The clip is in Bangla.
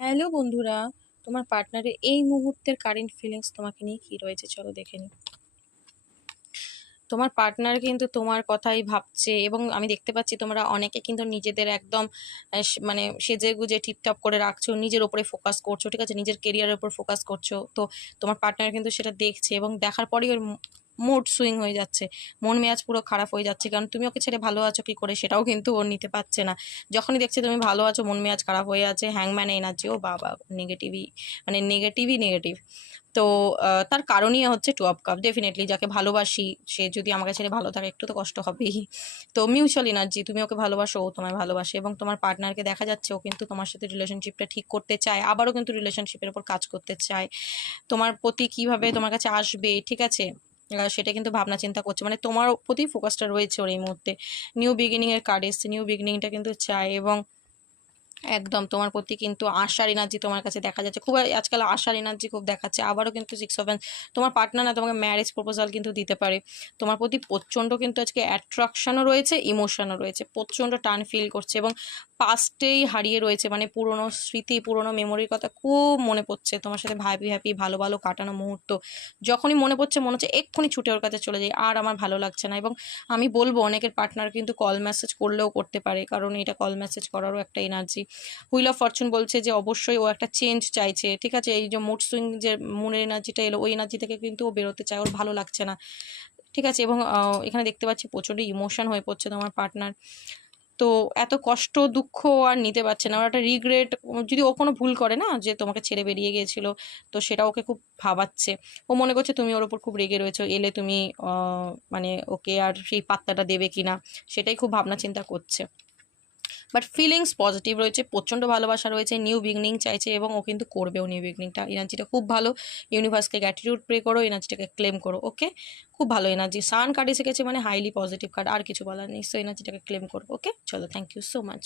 হ্যালো বন্ধুরা, তোমার পার্টনারের এই মুহূর্তের কারেন্ট ফিলিংস তোমাকে নিয়ে কি রয়েছে চলো দেখে নিই। তোমার পার্টনার কিন্তু তোমার কথাই ভাবছে এবং আমি দেখতে পাচ্ছি তোমরা অনেকে কিন্তু নিজেদের একদম মানে সেজে গুজে টিপটপ করে রাখছো, নিজের ওপরে ফোকাস করছো, ঠিক আছে, নিজের কেরিয়ারের উপর ফোকাস করছো। তো তোমার পার্টনার কিন্তু সেটা দেখছে এবং দেখার পরেই ওর মুড সুইং হয়ে যাচ্ছে, মন মেজাজ পুরো খারাপ হয়ে যাচ্ছে, কারণ তুমি ওকে ছেড়ে ভালো আছো কি করে সেটাও কিন্তু ও নিতে পারছে না। যখনই দেখছে তুমি ভালো আছো মন মেজাজ খারাপ হয়ে আছে, হ্যাংম্যান এনার্জি, ও বাবা নেগেটিভই, মানে নেগেটিভই নেগেটিভ। তো তার কারণই হচ্ছে টু অফ কাপ। ডেফিনেটলি যাকে ভালোবাসি সে যদি আমাকে ছেড়ে ভালো থাকে একটু তো কষ্ট হবেই। তো মিউচুয়াল এনার্জি, তুমি ওকে ভালোবাসো, ও তোমায় ভালোবাসে এবং তোমার পার্টনারকে দেখা যাচ্ছে ও কিন্তু তোমার সাথে রিলেশনশিপটা ঠিক করতে চায়, আবারও কিন্তু রিলেশনশিপের উপর কাজ করতে চায়। তোমার প্রতি কিভাবে তোমার কাছে আসবে, ঠিক আছে, সেটা কিন্তু ভাবনা চিন্তা করছে, মানে তোমার প্রতি ফোকাসটা রয়েছে ওর এই মুহূর্তে। নিউ বিগিনিং এর কার্ড এসছে, নিউ বিগিনিংটা কিন্তু চায় এবং একদম তোমার প্রতি কিন্তু আশার এনার্জি তোমার কাছে দেখা যাচ্ছে, খুব আজকাল আশার এনার্জি খুব দেখাচ্ছে। আবারও কিন্তু 6 অফ, তোমার পার্টনার না তোমাকে ম্যারেজ প্রপোজাল কিন্তু দিতে পারে। তোমার প্রতি প্রচণ্ড কিন্তু আজকে অ্যাট্রাকশনও রয়েছে, ইমোশনও রয়েছে, প্রচণ্ড টান ফিল করছে এবং পাস্টেই হারিয়ে রয়েছে, মানে পুরনো স্মৃতি, পুরনো মেমোরির কথা খুব মনে পড়ছে। তোমার সাথে হ্যাপি হ্যাপি ভালো ভালো কাটানো মুহূর্ত যখনই মনে পড়ছে মনে হচ্ছে এক্ষুনি ছুটে ওর কাছে চলে যাই, আর আমার ভালো লাগছে না। এবং আমি বলবো অনেকের পার্টনার কিন্তু কল মেসেজ করলেও করতে পারে, কারণ এটা কল মেসেজ করারও একটা এনার্জি। হুইল অফ ফরচুন বলছে যে অবশ্যই ও একটা চেঞ্জ চাইছে, ঠিক আছে, এই যে মুড সুইং, যে মনের এনার্জিটা এলো ওই এনার্জি থেকে কিন্তু ও বেরোতে চায়, ওর ভালো লাগছে না, ঠিক আছে। এবং এখানে দেখতে পাচ্ছি প্রচণ্ড ইমোশন হয়ে পড়ছে তোমার পার্টনার। তো এত কষ্ট দুঃখ আর নিতে পারছে না, ওর একটা রিগ্রেট, যদি ও কোনো ভুল করে না যে তোমাকে ছেড়ে বেরিয়ে গিয়েছিল, তো সেটা ওকে খুব ভাবাচ্ছে। ও মনে করছে তুমি ওর ওপর খুব রেগে রয়েছো, এলে তুমি মানে ওকে আর সেই পাত্তাটা দেবে কিনা সেটাই খুব ভাবনা চিন্তা করছে। বাট ফিলিংস পজিটিভ রয়েছে, প্রচণ্ড ভালোবাসা রয়েছে, নিউ বিগনিং চাইছে এবং ও কিন্তু করবেও নিউ বিগনিংটা। এনার্জিটা খুব ভালো। ইউনিভার্সকে গ্র্যাটিটিউড প্রে করো, এনার্জিটাকে ক্লেম করো, ওকে। খুব ভালো এনার্জি, সান কার্ড এসে গেছে মানে হাইলি পজিটিভ কার্ড, আর কিছু বলার নেই। সো এনার্জিটাকে ক্লেম করো, ওকে। চলো, থ্যাংক ইউ সো মাচ।